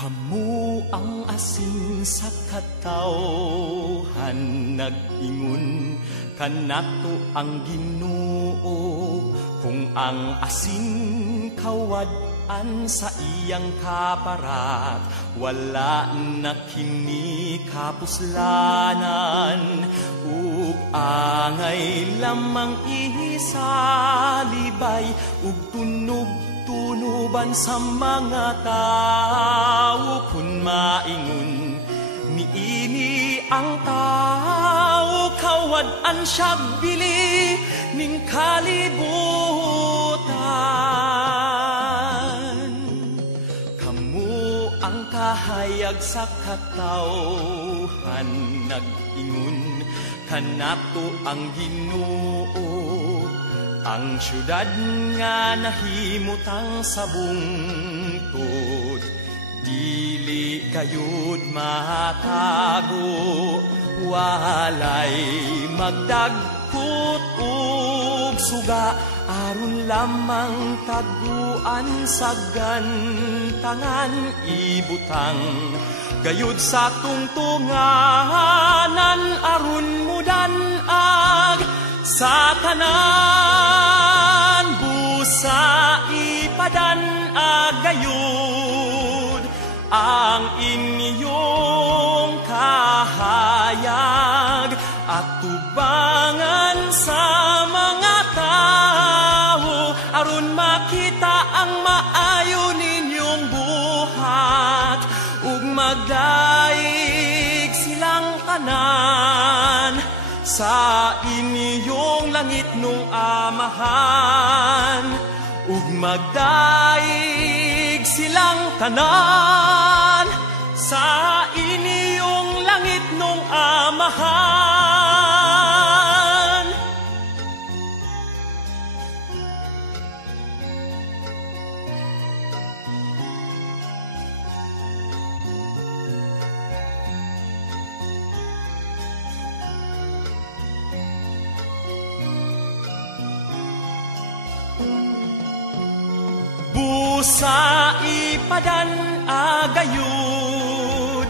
Kamu ang asin sa katawhan, nag-ingon kanato ang Ginoo. Kung ang asin kawad-an sa iyang kaparat, wala na kini kapuslanan. Ug angay lamang isalibay, ug tunog-tunuban sa mga tao. Kun maingon niini ang tao, kawad-an siya bili ning kalibutan. Kamu ang kahayag sa katawhan, nag-ingon kanato ang Ginoo. Ang syudad nga nahimutang sa bungtod, dili gayud matago. Walay magdagkot ug suga, aron lamang taguan sa gantangan. Ibutang gayud sa tungtunganan, aron mudanag sa tanan. Busa ipadanag gayud ang inyong kahayag, at tubangan sa mga tao, aron makita ang maayo ninyong buhat. Ug magdaig silang tanan sa inyong langit nung amahan. Ug magdaig silang tanan sa inyong langit nung amahan. Busa ipadanag gayud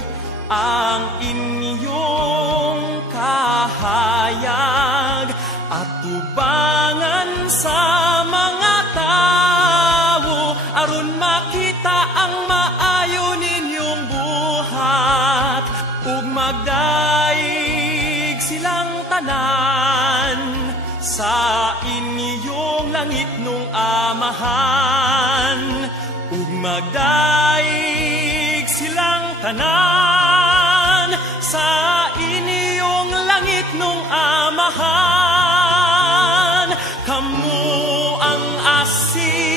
ang inyong kahayag, at tubangan sa mga tao, aron makita ang maayo ninyong buhat. Ug magdaig silang tanan sa inyong langit nung amahan. Ug magdaig silang tanan sa inyong langit nung amahan. Kamu ang asin